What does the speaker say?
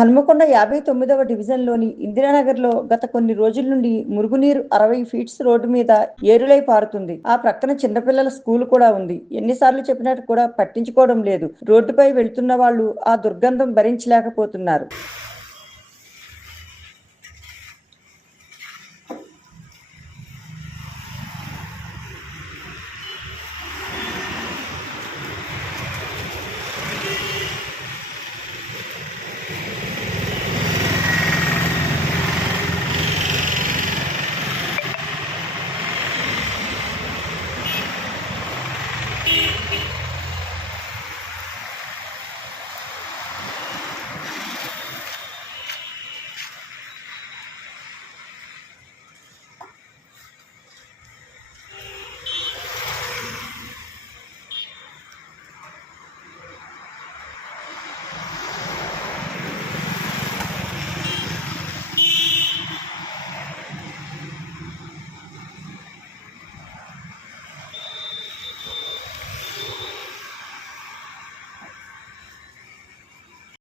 హన్మకొండ 59వ డివిజన్‌లోని ఇందిరానగర్‌లో గత కొన్ని రోజుల నుండి మురుగునీరు 60 ఫీట్స్ రోడ్డు మీద ఏరులై పారుతుంది. ఆ ప్రక్కన చిన్నపిల్లల స్కూల్ కూడా ఉంది. ఎన్నిసార్లు చెప్పినా కూడా పట్టించుకోవడం లేదు. రోడ్డుపై వెళ్తున్న వాళ్ళు ఆ దుర్గంధం భరించలేకపోతున్నారు.